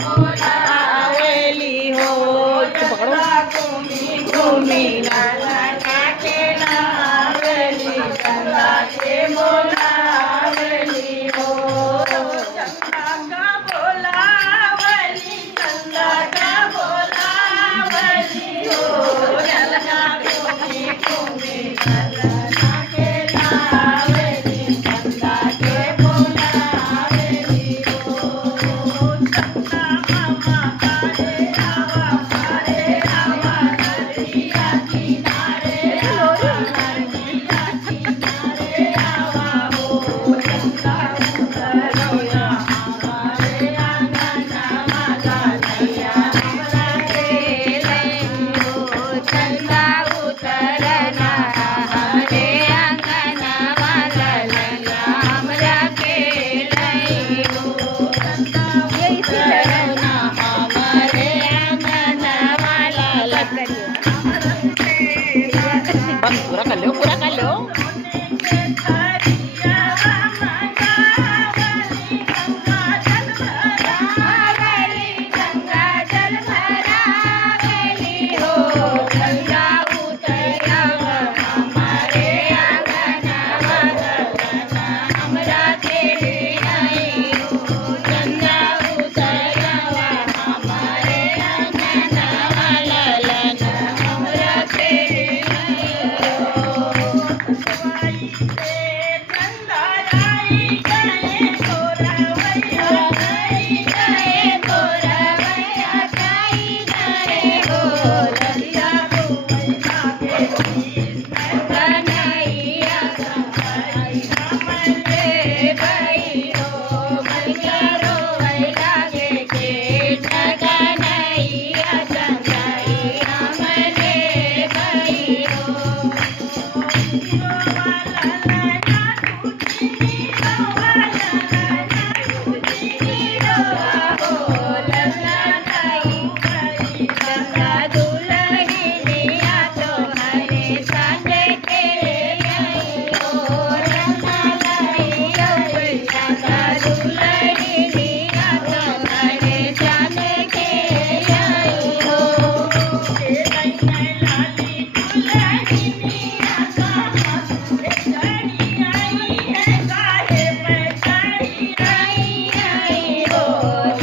आवेली हो घूमी लाला के नावेली चंदा के बोलावेली हो चंदा का बोलावली चंदा का बोलावली हो चंदा घूमी घूमी लाला के नावेली चंदा के बोलावेली हो चंदा मामा कारे आवा नदिया किनारे आवा नदिया किनारे आवा हो चंदा उतरोया हमारे आंगन माला नैया हमरा के लई हो चंदा उतरना हमारे आंगन माला नैया हमरा के लई हो चंदा उतरना हमारे आंगन माला पूरा कर लो पूरा कर लो Hãy subscribe cho kênh Ghiền Mì Gõ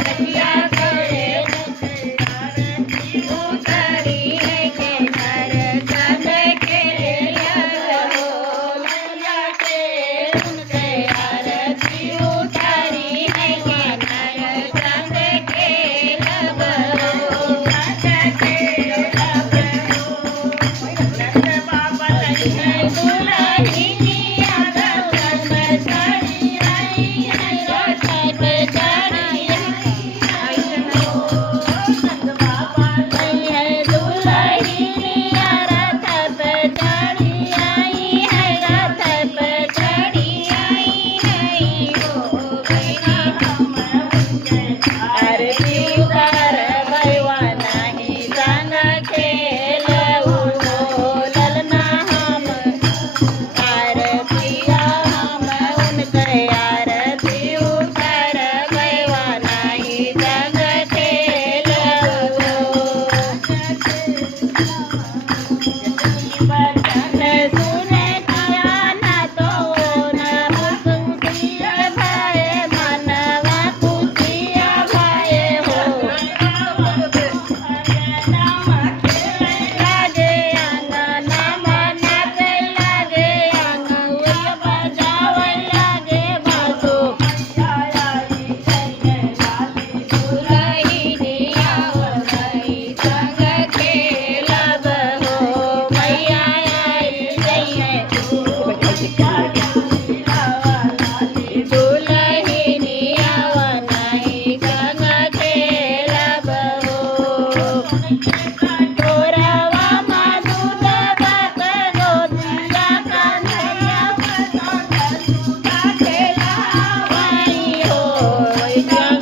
để không bỏ lỡ